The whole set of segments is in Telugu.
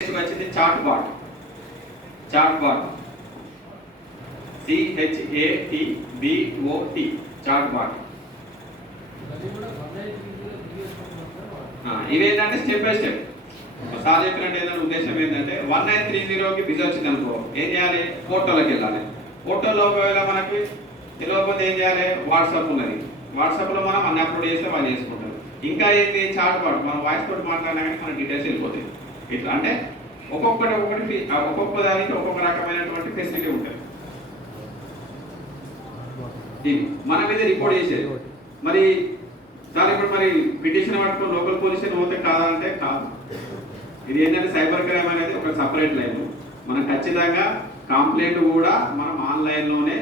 వచ్చింది chatbot. Chatbot CHATBOT chatbot. ఇవేంటంటే స్టెప్ బై స్టెప్ సార్ చెప్పినట్టు ఏంటంటే ఉద్దేశం ఏంటంటే 1930కి బిజీ వచ్చింది అనుకో ఏం చేయాలి, పోర్టల్లోకి వెళ్ళాలి. పోర్టల్లో ఒకవేళ మనకి తెలియకపోతే ఏం చేయాలి, వాట్సాప్ ఉన్నది. వాట్సాప్లో మనం అన్ని అప్లోడ్ చేస్తే వాళ్ళు చేసుకుంటారు. ఇంకా ఏంటి చాట్ బాట్, మనం వాయిస్ తోటి మాట్లాడినా కానీ మన డీటెయిల్స్ వెళ్ళిపోతాయి. ఇట్లా అంటే ఒక్కొక్క దానికి ఒక్కొక్క రకమైనటువంటి ఫెసిలిటీ ఉంటుంది. మన మీద రిపోర్ట్ చేసేది. మరి సార్ ఇప్పుడు మరి పిటిషన్ పట్టుకొని లోకల్ పోలీస్ పోతే కాదా అంటే కాదు. ఇది ఏంటంటే సైబర్ క్రైమ్ అనేది ఒక సపరేట్ లైన్. మనం ఖచ్చితంగా కంప్లైంట్ కూడా మనం ఆన్లైన్లోనే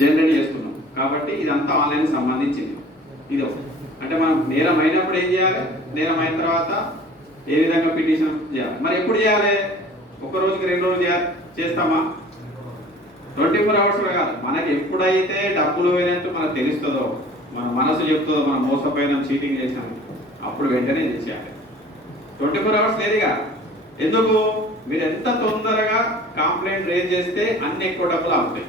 జనరేట్ చేస్తున్నాం కాబట్టి ఇదంతా ఆన్లైన్కి సంబంధించింది. ఇది అంటే మనం నేరం అయినప్పుడు ఏం చేయాలి, నేరం అయిన తర్వాత ఏ విధంగా పిటిషన్ చేయాలి. మరి ఎప్పుడు చేయాలి, ఒక రోజుకి 2 రోజులు చేస్తామా? 24 అవర్స్లో కాదు. మనకి ఎప్పుడైతే డబ్బులు పోయినట్టు మనకు తెలుస్తుందో, మన మనసు చెప్తుందో మనం మోసపోయినాం, చీటింగ్ చేసాం, అప్పుడు వెంటనే చేసేయాలి. 24 అవర్స్ లేదుగా. ఎందుకు? మీరు ఎంత తొందరగా కంప్లైంట్ రేజ్ చేస్తే అన్ని ఎక్కువ డబ్బులు ఆగుతాయి.